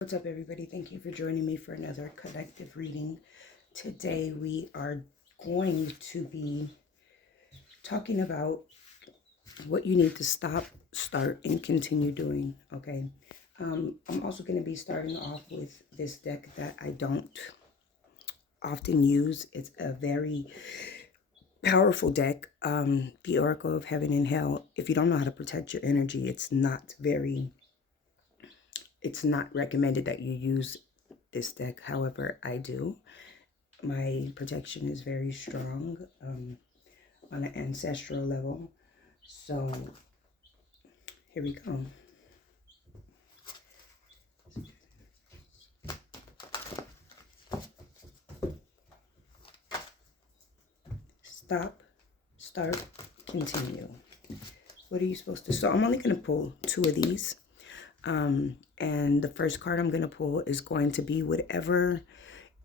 What's up, everybody? Thank you for joining me for another collective reading. Today we are going to be talking about what you need to stop, start, and continue doing, okay? I'm also going to be starting off with this deck that I don't often use. It's a very powerful deck, the Oracle of Heaven and Hell. If you don't know how to protect your energy, it's not recommended that you use this deck. However, I do. My protection is very strong on an ancestral level. So here we go. Stop, start, continue. What are you supposed to? So I'm only going to pull two of these. And the first card I'm going to pull is going to be whatever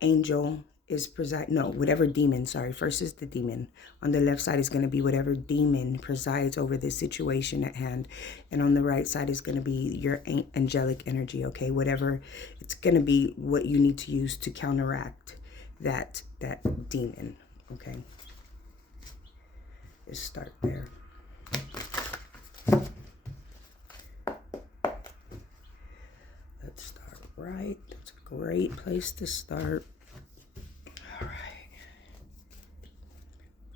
angel is whatever demon, sorry. First is the demon. On the left side is going to be whatever demon presides over this situation at hand. And on the right side is going to be your angelic energy, okay? Whatever, it's going to be what you need to use to counteract that demon, okay? Let's start there. Let's start right. That's a great place to start. All right.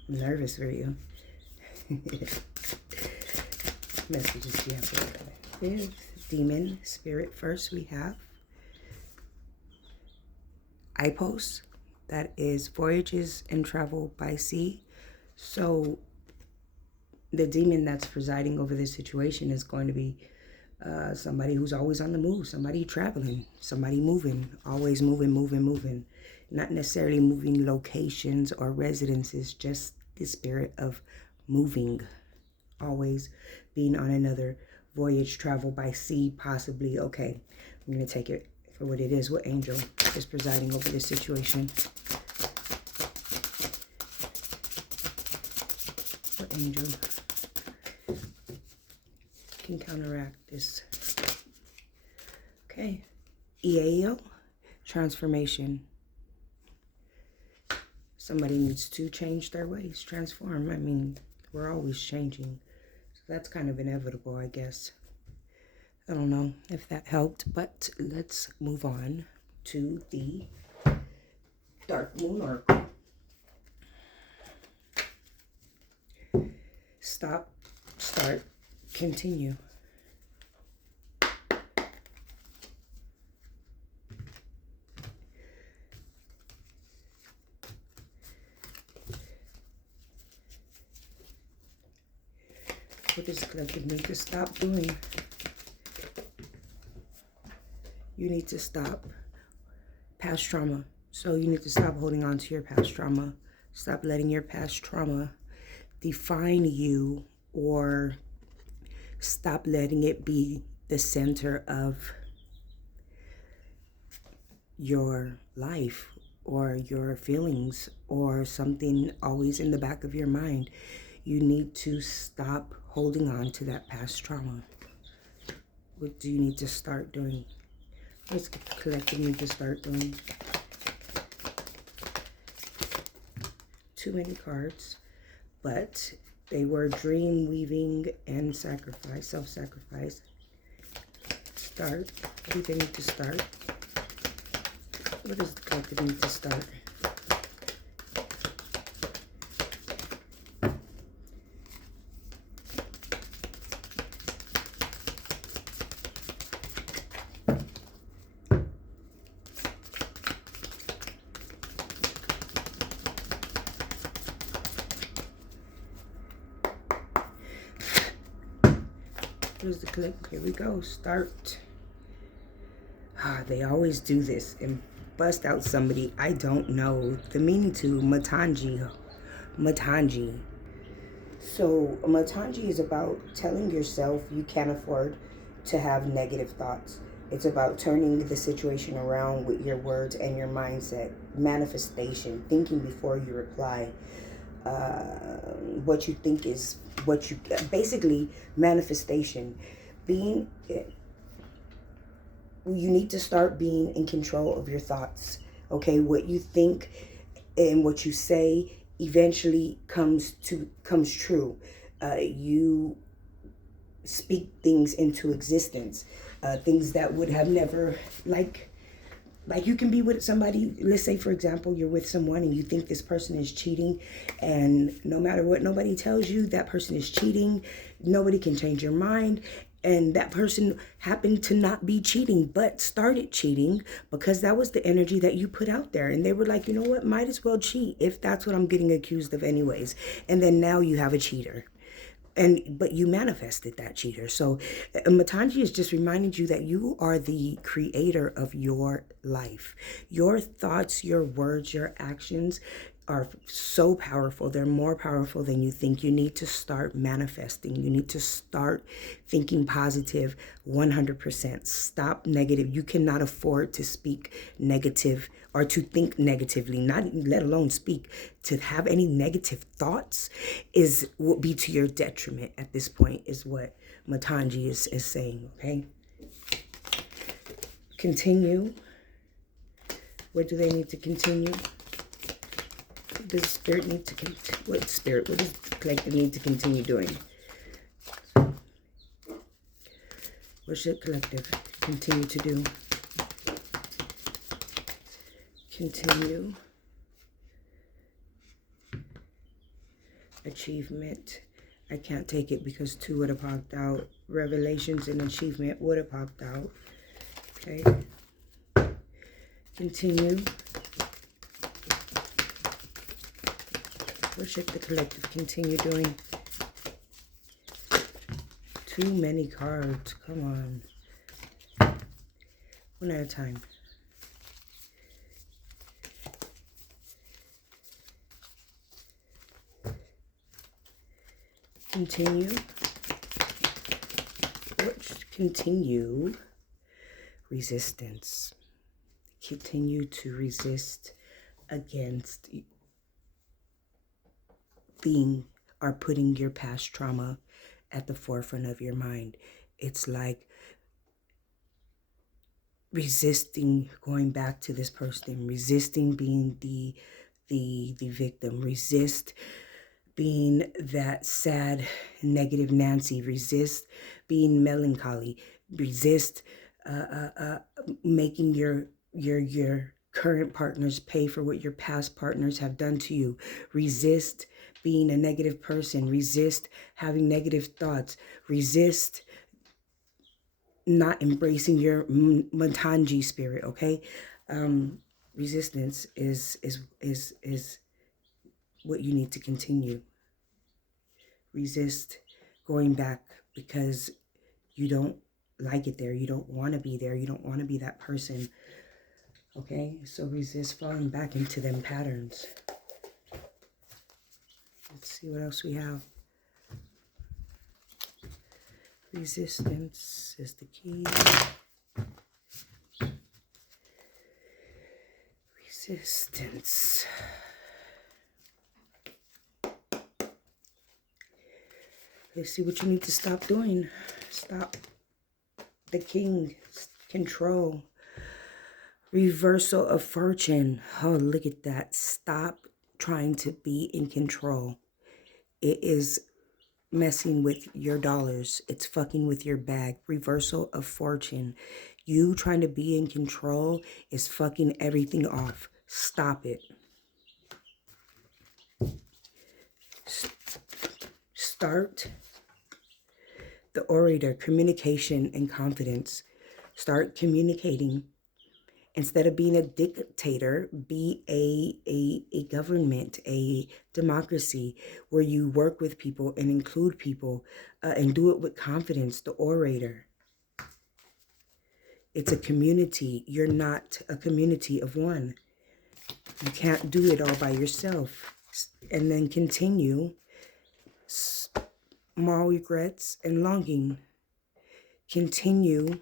I'm nervous for you. Messages you have for with demon spirit. First we have Ipos. That is voyages and travel by sea. So the demon that's presiding over this situation is going to be somebody who's always on the move, somebody traveling, somebody moving, always moving. Not necessarily moving locations or residences, just the spirit of moving, always being on another voyage, travel by sea, possibly. Okay, I'm going to take it for what it is. What angel is presiding over this situation? What angel can counteract this? Okay, EAO, transformation. Somebody needs to change their ways, transform. I mean, we're always changing. So that's kind of inevitable, I guess. I don't know if that helped, but let's move on to the Dark Moon Oracle. Stop, start, continue. What does the collective need to stop doing? You need to stop past trauma. So you need to stop holding on to your past trauma. Stop letting your past trauma define you, or stop letting it be the center of your life or your feelings or something always in the back of your mind. You need to stop holding on to that past trauma. What do you need to start doing? What's the collective need to start doing? Too many cards, but they were dream weaving and sacrifice, self-sacrifice. Start. What do they need to start? What does the collective need to start? Here's the clip. Here we go. Start. They always do this and bust out somebody I don't know the meaning to. Matangi. So Matangi is about telling yourself you can't afford to have negative thoughts. It's about turning the situation around with your words and your mindset. Manifestation. Thinking before you reply. What you think is what you, basically manifestation, being you need to start being in control of your thoughts. Okay, what you think and what you say eventually comes true. You speak things into existence, things that would have never, like you can be with somebody, let's say for example you're with someone and you think this person is cheating, and no matter what nobody tells you, that person is cheating. Nobody can change your mind, and that person happened to not be cheating but started cheating because that was the energy that you put out there, and they were like, you know what, might as well cheat if that's what I'm getting accused of anyways. And then now you have a cheater, but you manifested that cheater. So Matanji is just reminding you that you are the creator of your life. Your thoughts, your words, your actions are so powerful. They're more powerful than you think. You need to start manifesting. You need to start thinking positive 100%. Stop negative. You cannot afford to speak negative or to think negatively, not let alone speak. To have any negative thoughts will be to your detriment at this point, is what Matanji is saying, okay? Continue. What do they need to continue? Does the spirit need to continue? What does the collective need to continue doing? What should collective continue to do? Continue. Achievement. I can't take it because 2 would have popped out. Revelations and achievement would have popped out. Okay. Continue. What should the collective continue doing? Too many cards. Come on. One at a time. Continue. Continue. Resistance. Continue to resist against putting your past trauma at the forefront of your mind. It's like resisting going back to this person, resisting being the victim, resist being that sad, negative Nancy, resist being melancholy, resist making your current partners pay for what your past partners have done to you. Resist being a negative person, resist having negative thoughts, resist not embracing your Matanji spirit, okay? Resistance is what you need to continue. Resist going back because you don't like it there. You don't want to be there. You don't want to be that person. Okay? So resist falling back into them patterns. Let's see what else we have. Resistance is the key. Resistance. Let's see what you need to stop doing. Stop. The king. Control. Reversal of fortune. Oh, look at that. Stop trying to be in control. It is messing with your dollars. It's fucking with your bag. Reversal of fortune. You trying to be in control is fucking everything off. Stop it. Start the orator, communication and confidence. Start communicating. Instead of being a dictator, be a government, a democracy where you work with people and include people and do it with confidence. The orator. It's a community. You're not a community of one. You can't do it all by yourself. And then continue. Small regrets and longing. Continue.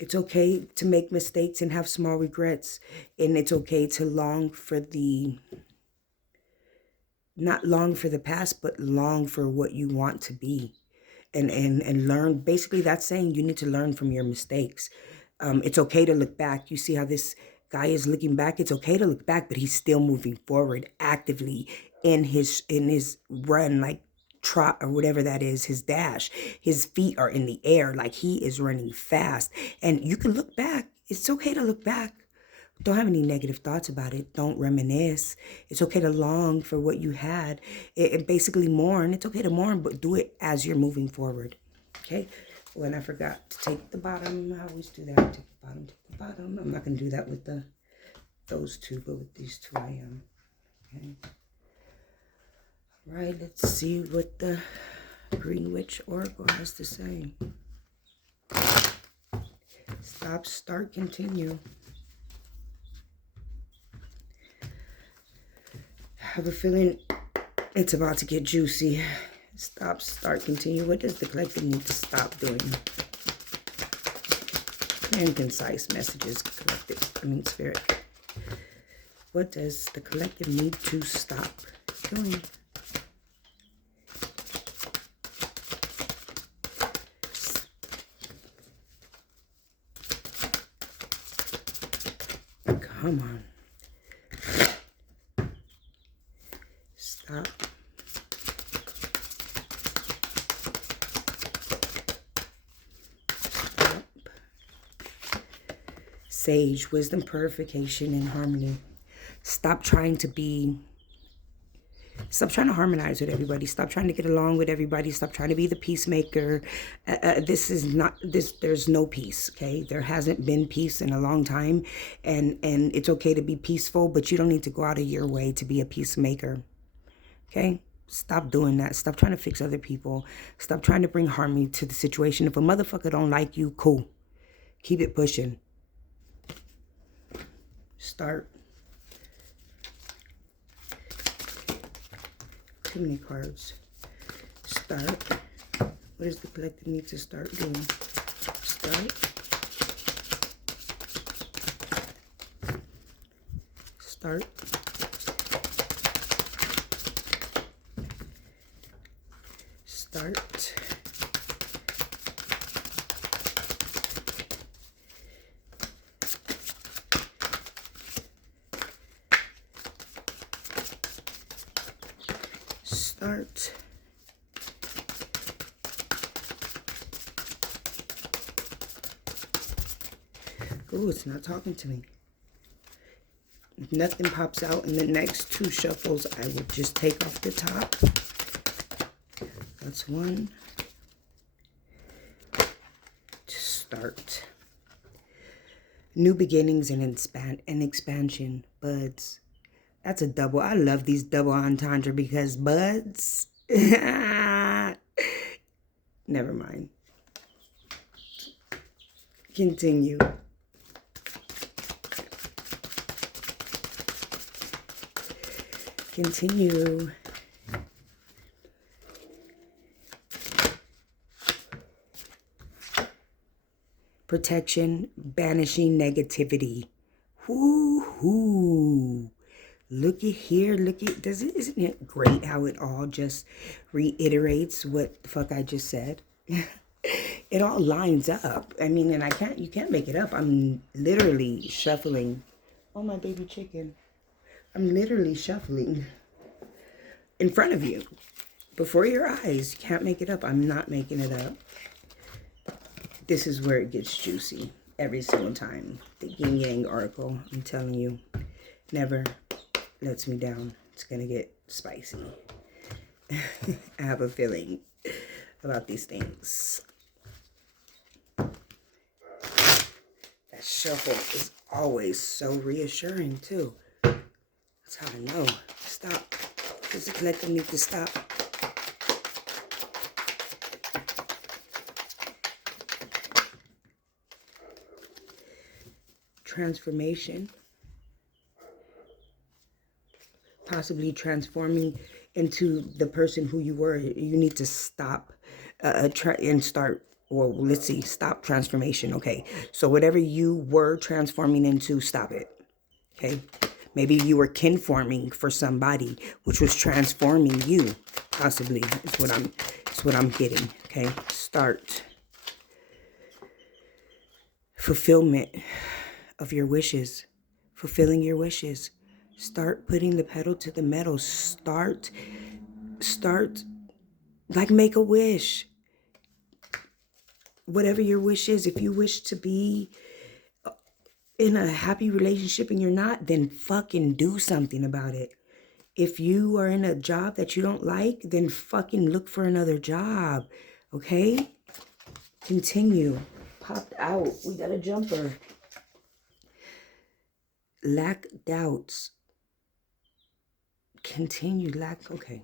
It's okay to make mistakes and have small regrets. And it's okay to long for not long for the past, but long for what you want to be. And learn. Basically, that's saying you need to learn from your mistakes. It's okay to look back. You see how this guy is looking back? It's okay to look back, but he's still moving forward actively in his run, like trot or whatever that is, his dash. His feet are in the air, like he is running fast. And you can look back. It's okay to look back. Don't have any negative thoughts about it. Don't reminisce. It's okay to long for what you had. It basically mourn. It's okay to mourn, but do it as you're moving forward. Okay? When I forgot to take the bottom, I always do that. Take the bottom, take the bottom. I'm not going to do that with those two, but with these two I am. Okay? All right, let's see what the Green Witch Oracle has to say. Stop, start, continue. I have a feeling it's about to get juicy. Stop, start, continue. What does the collective need to stop doing? Clear and concise messages, collective. Spirit. What does the collective need to stop doing? Come on. Stop. Stop. Sage, wisdom, purification, and harmony. Stop trying to harmonize with everybody. Stop trying to get along with everybody. Stop trying to be the peacemaker. There's no peace, okay? There hasn't been peace in a long time. And it's okay to be peaceful, but you don't need to go out of your way to be a peacemaker, okay? Stop doing that. Stop trying to fix other people. Stop trying to bring harmony to the situation. If a motherfucker don't like you, cool. Keep it pushing. Start. Too many cards. Start. What does the collective need to start doing? Start. Start. Start. Start. Ooh, it's not talking to me. If nothing pops out in the next two shuffles, I will just take off the top. That's one. Start. New beginnings and expansion. Buds. That's a double. I love these double entendre because buds. Never mind. Continue. Continue. Protection, banishing negativity. Whoo-hoo. Look at here, isn't it great how it all just reiterates what the fuck I just said? It all lines up. I mean, and you can't make it up. I'm literally shuffling. Oh, my baby chicken. I'm literally shuffling in front of you, before your eyes. You can't make it up. I'm not making it up. This is where it gets juicy every single time. The Yin Yang Oracle, I'm telling you, never lets me down. It's gonna get spicy. I have a feeling about these things. That shuffle is always so reassuring too. That's how I know. Stop. Does the collective need to stop? Transformation. Possibly transforming into the person who you were. You need to stop and start. Well, let's see. Stop transformation. Okay. So whatever you were transforming into, stop it. Okay. Maybe you were kinforming for somebody, which was transforming you. Possibly is what I'm getting. Okay. Start. fulfillment of your wishes, fulfilling your wishes. Start putting the pedal to the metal. Start, like make a wish. Whatever your wish is, if you wish to be in a happy relationship and you're not, then fucking do something about it. If you are in a job that you don't like, then fucking look for another job. Okay? Continue. Popped out. We got a jumper. Lack doubts. Continue. Okay.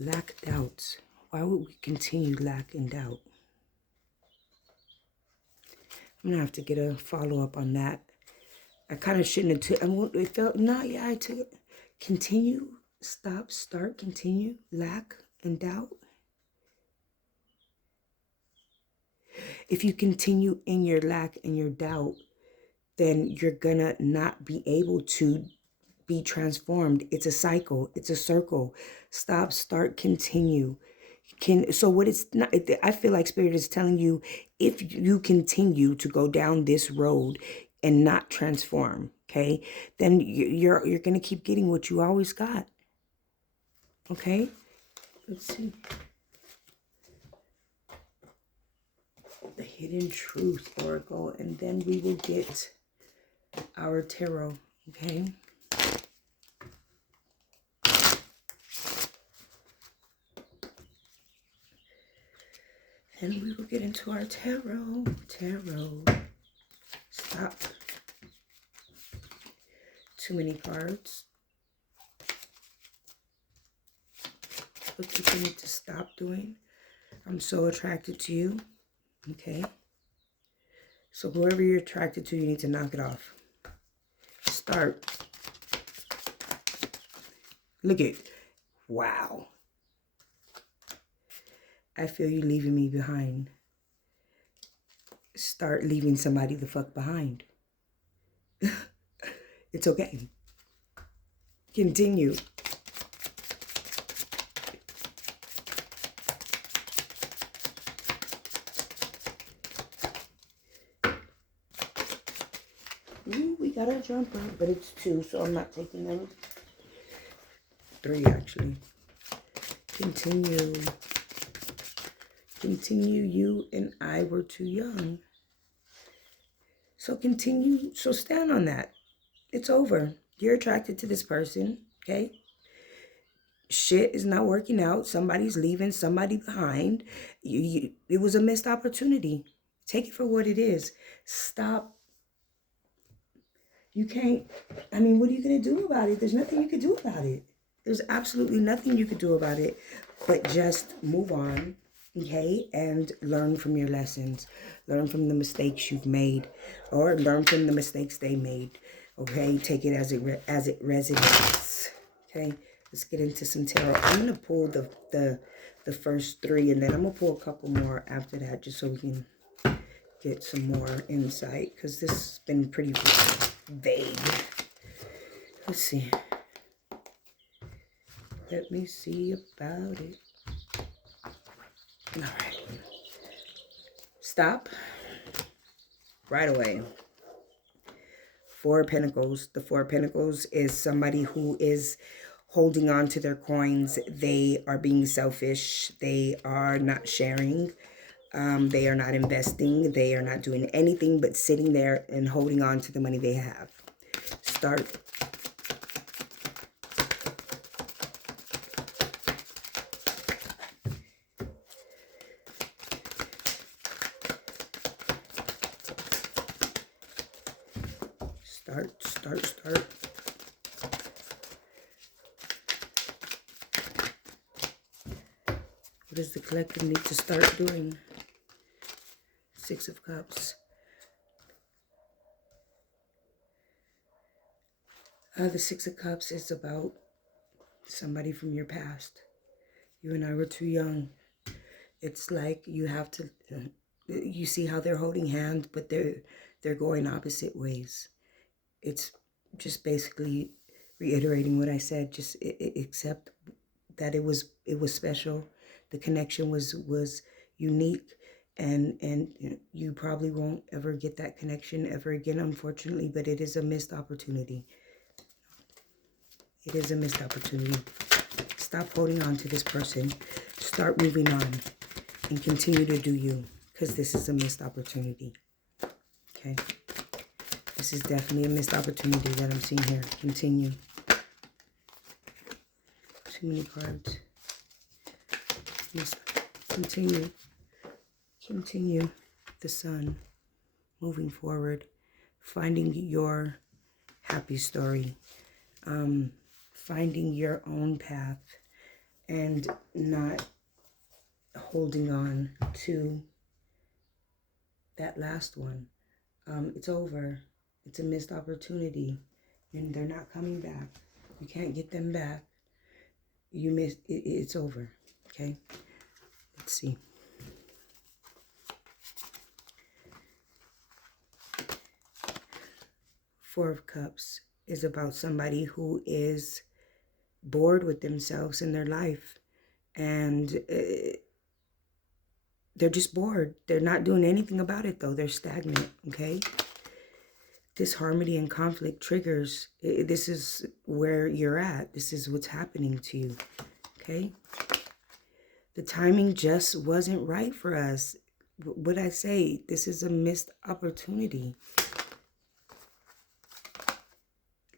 Lack doubts. Why would we continue lack and doubt? I'm gonna have to get a follow-up on that. I kind of shouldn't have it felt, no, yeah, I took it. Continue, stop, start, continue, lack and doubt. If you continue in your lack and your doubt, then you're gonna not be able to be transformed. It's a cycle. It's a circle. Stop, start, continue. So what it's not, I feel like Spirit is telling you, if you continue to go down this road and not transform, okay, then you're going to keep getting what you always got. Okay? Let's see. The Hidden Truth Oracle, and then we will get our tarot, okay? And we will get into our tarot. Stop. Too many cards. What you need to stop doing. I'm so attracted to you. Okay. So whoever you're attracted to, you need to knock it off. Start. Look at. Wow. I feel you leaving me behind. Start leaving somebody the fuck behind. It's okay. Continue. Ooh, we got our jumper, but it's 2, so I'm not taking them. 3, actually. Continue. Continue, you and I were too young. So continue, so stand on that. It's over. You're attracted to this person, okay? Shit is not working out. Somebody's leaving somebody behind. It was a missed opportunity. Take it for what it is. Stop. You can't, I mean, what are you going to do about it? There's nothing you can do about it. There's absolutely nothing you could do about it, but just move on, okay? And learn from your lessons. Learn from the mistakes you've made, or learn from the mistakes they made, okay? Take it as it resonates, okay? Let's get into some tarot. I'm going to pull the first 3, and then I'm going to pull a couple more after that, just so we can get some more insight, because this has been pretty vague. Let's see. Let me see about it. All right. Stop. Right away. 4 of Pentacles. The 4 of Pentacles is somebody who is holding on to their coins. They are being selfish. They are not sharing. They are not investing. They are not doing anything but sitting there and holding on to the money they have. Start. Start. What does the collective need to start doing? 6 of Cups. The 6 of Cups is about somebody from your past. You and I were too young. It's like you have to, you see how they're holding hands, but they're going opposite ways. It's just basically reiterating what I said. Just accept that it was special. The connection was unique, and you probably won't ever get that connection ever again, unfortunately, but it is a missed opportunity. It is a missed opportunity. Stop holding on to this person. Start moving on and continue to do you, because this is a missed opportunity. Okay? This is definitely a missed opportunity that I'm seeing here. Continue. Too many cards. Continue. Continue. The sun. Moving forward. Finding your happy story. Finding your own path. And not holding on to that last one. It's over. It's a missed opportunity. And they're not coming back. You can't get them back. You missed it. It's over. Okay? Let's see. Four of Cups is about somebody who is bored with themselves in their life. And they're just bored. They're not doing anything about it, though. They're stagnant, okay? Disharmony and conflict triggers. This is where you're at. This is what's happening to you, okay? The timing just wasn't right for us. What I say, this is a missed opportunity.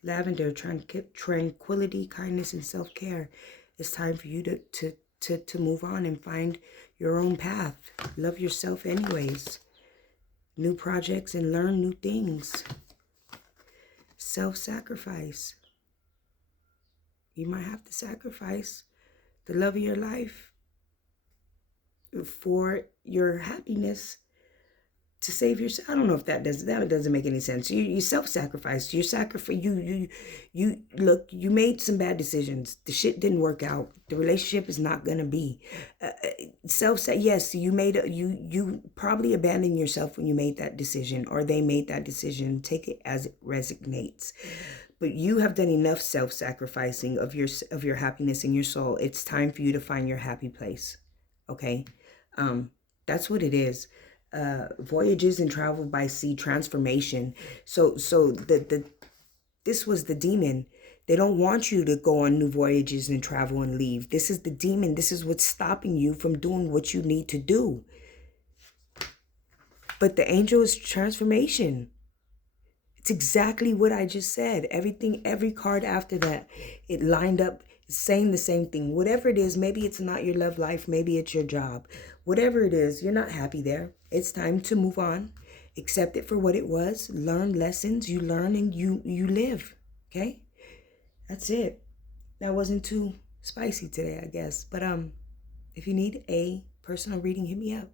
Lavender, tranquility, kindness, and self-care. It's time for you to move on and find your own path. Love yourself anyways. New projects and learn new things. Self-sacrifice. You might have to sacrifice the love of your life for your happiness to save yourself. I don't know if that doesn't make any sense. You self-sacrifice. You look, you made some bad decisions. The shit didn't work out. The relationship is not gonna be. Yes, you probably abandoned yourself when you made that decision, or they made that decision. Take it as it resonates. But you have done enough self-sacrificing of your happiness and your soul. It's time for you to find your happy place. Okay? That's what it is. Voyages and travel by sea, transformation. So this was the demon. They don't want you to go on new voyages and travel and leave. This is the demon. This is what's stopping you from doing what you need to do. But the angel is transformation. It's exactly what I just said. Every card after that, it lined up saying the same thing. Whatever it is, maybe it's not your love life, maybe it's your job. Whatever it is, you're not happy there. It's time to move on. Accept it for what it was. Learn lessons. You learn and you live. Okay? That's it. That wasn't too spicy today, I guess. But if you need a personal reading, hit me up.